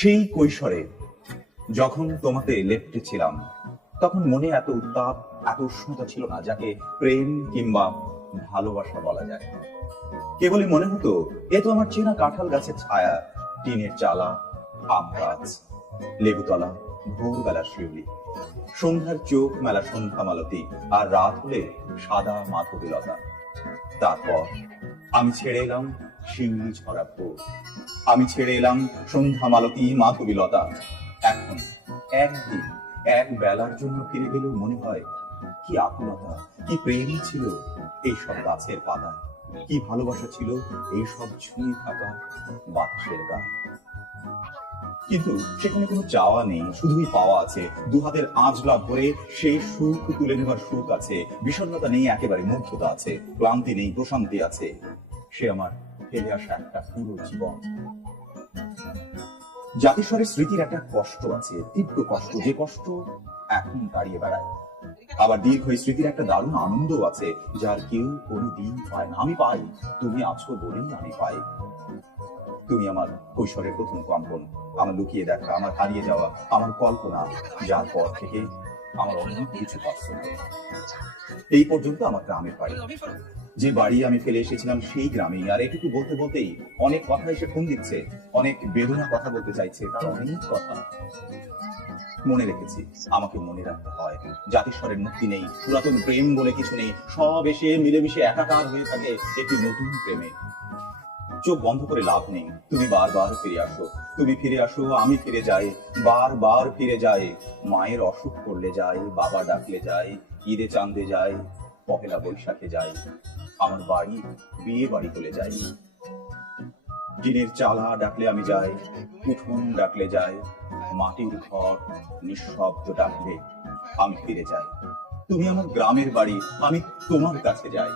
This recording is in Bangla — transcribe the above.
সেই কৈশোরে যখন তোমাতে লেপ্টে ছিলাম, তখন মনে এত উত্তাপ, এত উষ্ণতা ছিল না যাকে প্রেম কিংবা ভালোবাসা বলা যায়। কেবলই মনে হতো এ তো আমার চেনা কাঁঠাল গাছের ছায়া, টিনের চালা, আম গাছ, লেবুতলা, ভোরবেলা শিউলি, সন্ধ্যার চোখ মেলা সন্ধ্যা মালতী, আর রাত হলে সাদা মাধবীলতা। তারপর আমি ছেড়ে এলাম শিউলি ঝরা ভোর, আমি ছেড়ে এলাম সন্ধ্যা মালতী মাধবীলতা। এখন একদিন এক বেলার জন্য ফিরে গেলেও মনে হয় কি আকুলতা, কি প্রেম ছিল এইসব গাছের পাতায়, কি ভালোবাসা ছিল এইসব ছুঁয়ে থাকা বাতাসের গায়ে। কিন্তু সেখানে কোনো চাওয়া নেই, শুধুই পাওয়া আছে। দুহাতের আঁচলা ভরে সেই সুখ তুলে নেবার সুখ আছে, বিষণ্ণতা নেই, একেবারে মুগ্ধতা আছে, ক্লান্তি নেই, প্রশান্তি আছে। সে আমার ফেলে আসা একটা পুরো জীবন। জাতিস্বরের স্মৃতির একটা কষ্ট আছে, তীব্র কষ্ট, যে কষ্ট এখন দাঁড়িয়ে বেড়ায়। আবার দীর্ঘ স্মৃতির একটা দারুণ আনন্দ আছে, যার কেউ কোনো দিন পায় না। আমি পাই, তুমি আছো বলেই আমি পাই। তুমি আমার কৈশোরের প্রথম কম্পন, আমার লুকিয়ে দেখা, আমার হারিয়ে যাওয়া, আমার কল্পনা, যার পর থেকে আমার অনেক কিছু পছন্দ। এই পর্যন্ত আমার গ্রামের বাড়ি, যে বাড়ি আমি ফেলে এসেছিলাম সেই গ্রামেই। আর এটুকু বলতে বলতেই অনেক কথা এসে ফোন দিচ্ছে, অনেক বেদনা কথা বলতে চাইছে, তার অনেক কথা মনে রেখেছি। আমাকে মনে রাখতে হয়, জাতিস্বরের মুক্তি নেই, পুরাতন প্রেম বলে কিছু নেই, সব এসে মিলেমিশে একাকার হয়ে থাকে একটি নতুন প্রেমে। চোখ বন্ধ করে লাভ নেই, তুমি বারবার ফিরে আসো, তুমি ফিরে আসো, আমি ফিরে যাই, বারবার ফিরে যাই। মায়ের অসুখ করলে যাই, বাবা ডাকলে যাই, ঈদে চাঁদে যাই, পহেলা বৈশাখে যাই, আমার বাড়ি বিয়ে বাড়ি হলে যাই। টিনের চালা ডাকলে আমি যাই, উঠোন ডাকলে যাই, মাটির ঘর নিঃশব্দ ডাকলে আমি ফিরে যাই। তুমি আমার গ্রামের বাড়ি, আমি তোমার কাছে যাই।